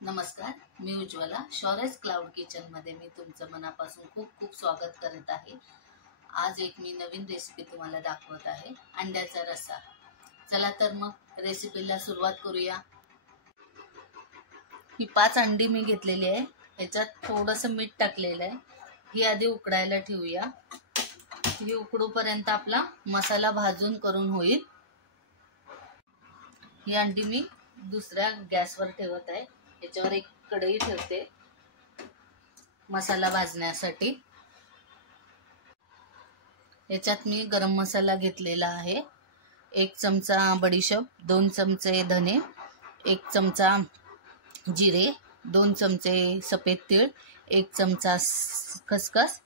नमस्कार, मी Ujjwala. शौर्यस cloud kitchen मध्ये मी तुमचं मनापासून खूप खूप स्वागत करत आहे. आज एक मी नवीन रेसिपी तुम्हाला दाखवत आहे, अंड्याचा रस्सा. चला तर मग रेसिपीला सुरुवात करूया. ही 5 अंडी मी घेतलेली आहे. याच्यात थोडंसं मीठ टाकलेलं आहे. ही आधी उकडायला ठेवूया. ही उकडूपर्यंत आपला मसाला भाजून करून होईल. ही अंडी मी दुसऱ्या गॅसवर ठेवत आहे. याच्यावर एक कढई ठेवते मसाला भाजण्यासाठी. याच्यात मी गरम मसाला घेतलेला आहे. 1 चमचा बडीशेप, 2 चमचे धने, 1 चमचा जिरे, 2 चमचे सफेद तीळ, 1 चमचा खसखस,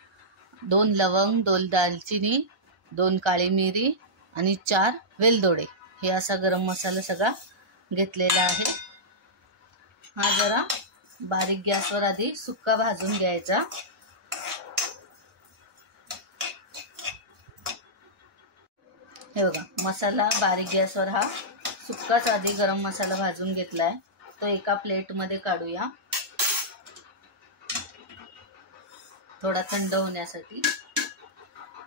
2 लवंग, 2 दालचिनी, 2 काळी मिरी आणि 4 वेलदोडे. हे असा गरम मसाला सगळा घेतलेला आहे. हा जरा बारीक गॅसवर आधी सुक्का भाजून घ्यायचा. हे बघा, मसाला बारीक गॅसवर हा सुक्काच आधी गरम मसाला भाजून घेतलाय. तो एका प्लेट मध्ये काढूया थोडा थंड होण्यासाठी.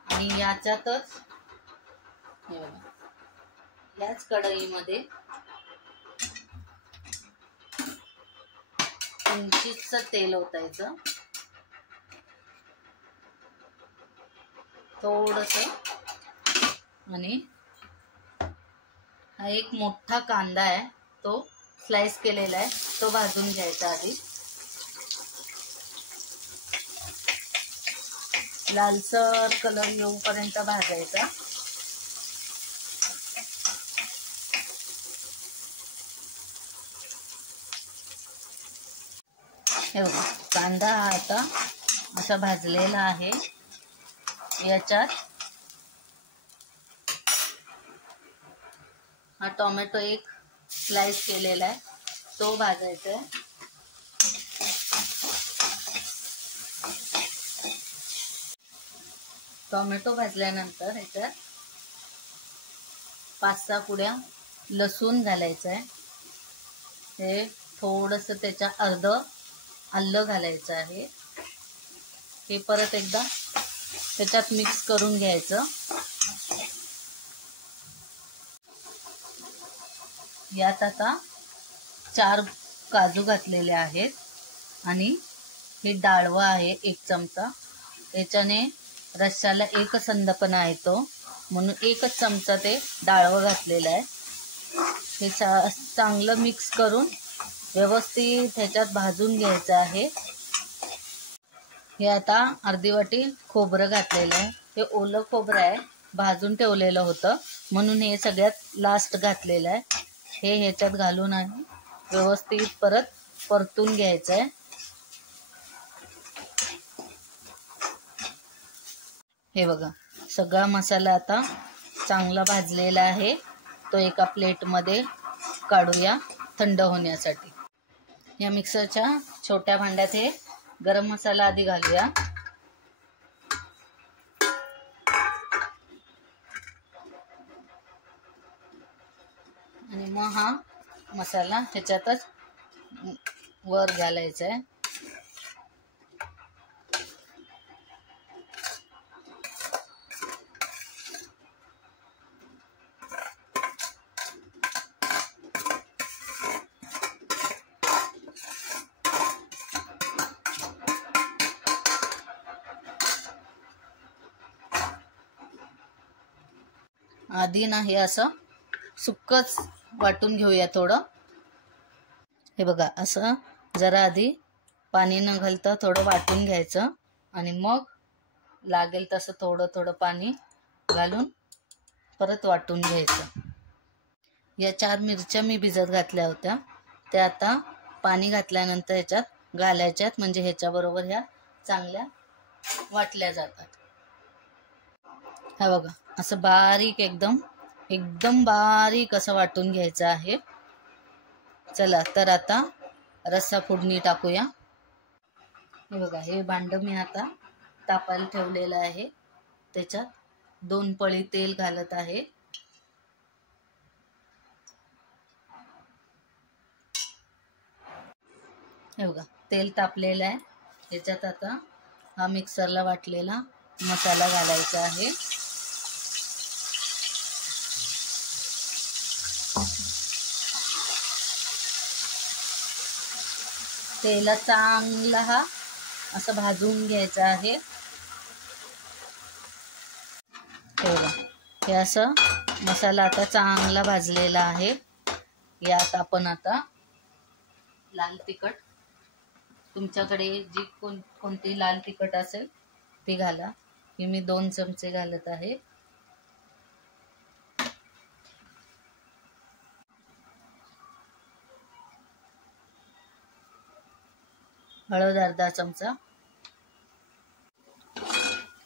आणि याच्यातच हे बघा, याच कढईमध्ये किंचितचं तेल ओतायचं. थोडंसं. आणि हा एक मोठा कांदा आहे, तो स्लाइस केलेला आहे, तो भाजून घ्यायचा आधी. लालसर कलर येऊपर्यंत भाजायचा. हे बघा, कांदा आता असा भाजलेला आहे. याच्यात हा टोमॅटो एक स्लाइस केलेला आहे, तो भाजायचा आहे. टोमॅटो भाजल्यानंतर याच्यात 5-6 कुड्या लसूण घालायचं आहे. हे थोडंसं त्याच्या अर्ध आलं घालायचं आहे. हे परत एकदा त्याच्यात मिक्स करून घ्यायचं. यात आता 4 काजू घातलेले आहेत आणि हे डाळवा आहे 1 चमचा. याच्याने रस्स्याला एकसंधपणा येतो म्हणून 1च चमचा ते डाळवं घातलेलं आहे. हे चांगलं मिक्स करून व्यवस्थित ह्याच्यात भाजून घ्यायचं आहे. हे आता अर्धी वाटी खोबरं घातलेलं आहे. हे ओलं खोबरं आहे, भाजून ठेवलेलं होतं म्हणून हे सगळ्यात लास्ट घातलेलं आहे. हे ह्याच्यात घालून आणि व्यवस्थित परत परतून घ्यायचं आहे. हे बघा, सगळा मसाला आता चांगला भाजलेला आहे. तो एका प्लेटमध्ये काढूया थंड होण्यासाठी. या मिक्सरच्या छोट्या भांड्यात हे गरम मसाला आधी घालूया. आणि मग हा मसाला ह्याच्यातच वर घालायचा आहे. आधी ना हे असं सुक्कच वाटून घेऊया थोडं. हे बघा, असं जरा आधी पाणी न घालता थोडं वाटून घ्यायचं आणि मग लागेल तसं थोडं थोडं पाणी घालून परत वाटून घ्यायचं. या 4 मिरच्या मी भिजत घातल्या होत्या, त्या आता पाणी घातल्यानंतर ह्याच्यात घालायच्यात, म्हणजे ह्याच्याबरोबर ह्या चांगल्या वाटल्या जातात. हा बघा, असं बारीक एकदम बारीक असं वाटून घ्यायचं आहे. चला तर आता रस्सा फोडणी टाकूया. हे बघा, हे भांड मी आता तापायला ठेवलेलं आहे. त्याच्यात 2 पळी तेल घालत आहे. हे बघा तेल तापलेलं आहे. त्याच्यात आता हा मिक्सरला वाटलेला मसाला घालायचा आहे. तेलात चांगला हा असं भाजून घ्यायचा आहे. हे असं मसाला आता चांगला भाजलेला आहे. यात आपण आता लाल तिखट, तुमच्याकडे जी कोणती लाल तिखट असेल ती घाला. ही मी 2 चमचे घालत आहे. हळद अर्धा चमचा.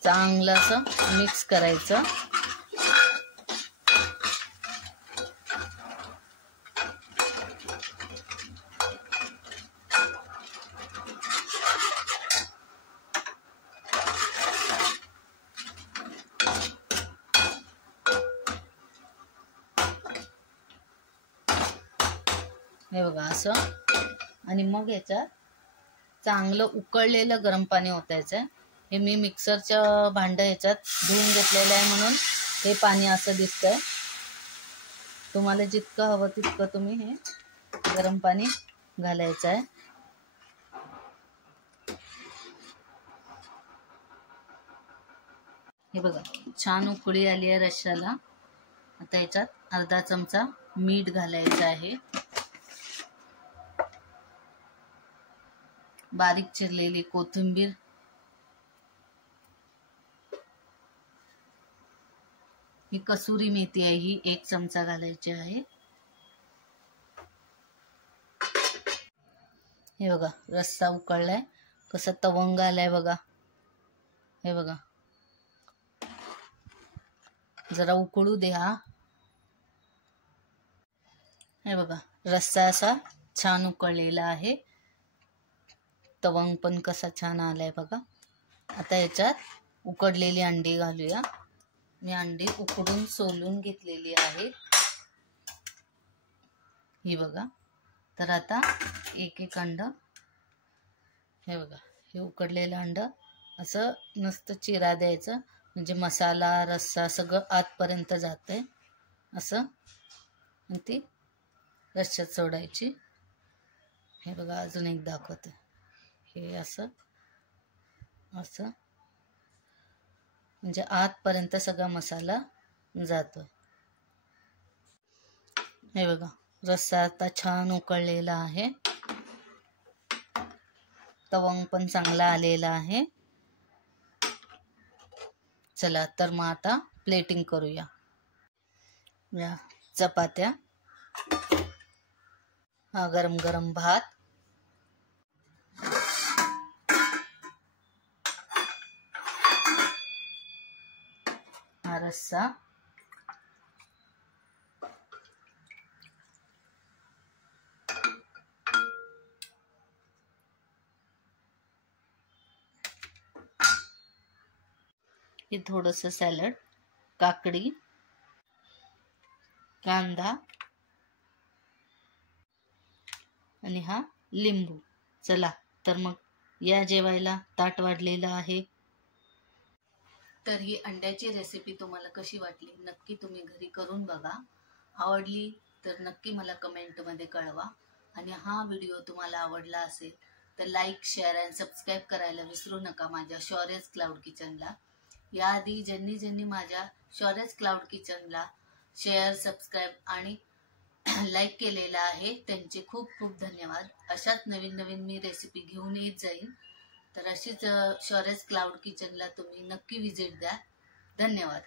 चांगलं असं मिक्स करायचं. हे बघा असं. आणि मग याच्यात चांगलं उकळलेलं गरम पाणी ओतायचं. हे मी मिक्सरचं भांडं ह्याच्यात धुवून घेतलेलं आहे म्हणून हे पाणी असं दिसतंय. तुम्हाला जितकं हवं तितकं तुम्ही हे गरम पाणी घालायचं आहे. हे बघा छान उकळी आली आहे रश्श्याला. आता याच्यात अर्धा चमचा मीठ घालायचं आहे. बारीक चिरलेली कोथिंबीर, ही कसुरी मेथी आहे, ही 1 चमचा घालायची आहे. हे बघा रस्सा उकळलाय, कसं तवंग आलाय बघा. हे बघा जरा उकळू दे हा. हे बघा रस्सा असा छान उकळलेला आहे. तवंग पण कसा छान आलाय बघा. आता याच्यात उकडलेली अंडी घालूया. मी अंडी उकडून सोलून घेतलेली आहे. ही बघा. तर आता एक एक अंड, हे बघा हे उकडलेलं अंड असं नुसतं चिरा द्यायचं, म्हणजे मसाला रस्सा सगळं आतपर्यंत जातंय असं. आणि ती रश्श्यात सोडायची. हे बघा अजून एक दाखवते. हे असं असं म्हणजे आतपर्यंत सगळा मसाला जातो. हे बघा रस्सा आता छान उकळलेला आहे. तवंग पण चांगला आलेला आहे. चला तर मग आता प्लेटिंग करूया. या चपात्या, हा गरम गरम भात, हा रस्सा, हे थोडंसं सॅलड, काकडी, कांदा आणि हा लिंबू. चला तर मग या जेवायला. ताट वाढलेलं आहे. तर ही अंड्याची रेसिपी तुम्हाला कशी वाटली नक्की तुम्ही घरी करून बघा. आवडली तर नक्की मला कमेंटमध्ये कळवा. आणि हा व्हिडिओ तुम्हाला आवडला असेल तर लाईक, शेअर आणि सबस्क्राईब करायला विसरू नका माझ्या शौर्यज क्लाउड किचनला. याआधी ज्यांनी माझ्या शौर्यज क्लाउड किचनला शेअर, सबस्क्राईब आणि लाईक केलेला आहे त्यांचे खूप खूप धन्यवाद. अशाच नवीन नवीन मी रेसिपी घेऊन येत जाईन. तर अशीच शौर्यज क्लाउड किचनला तुम्ही नक्की विजिट द्या. धन्यवाद.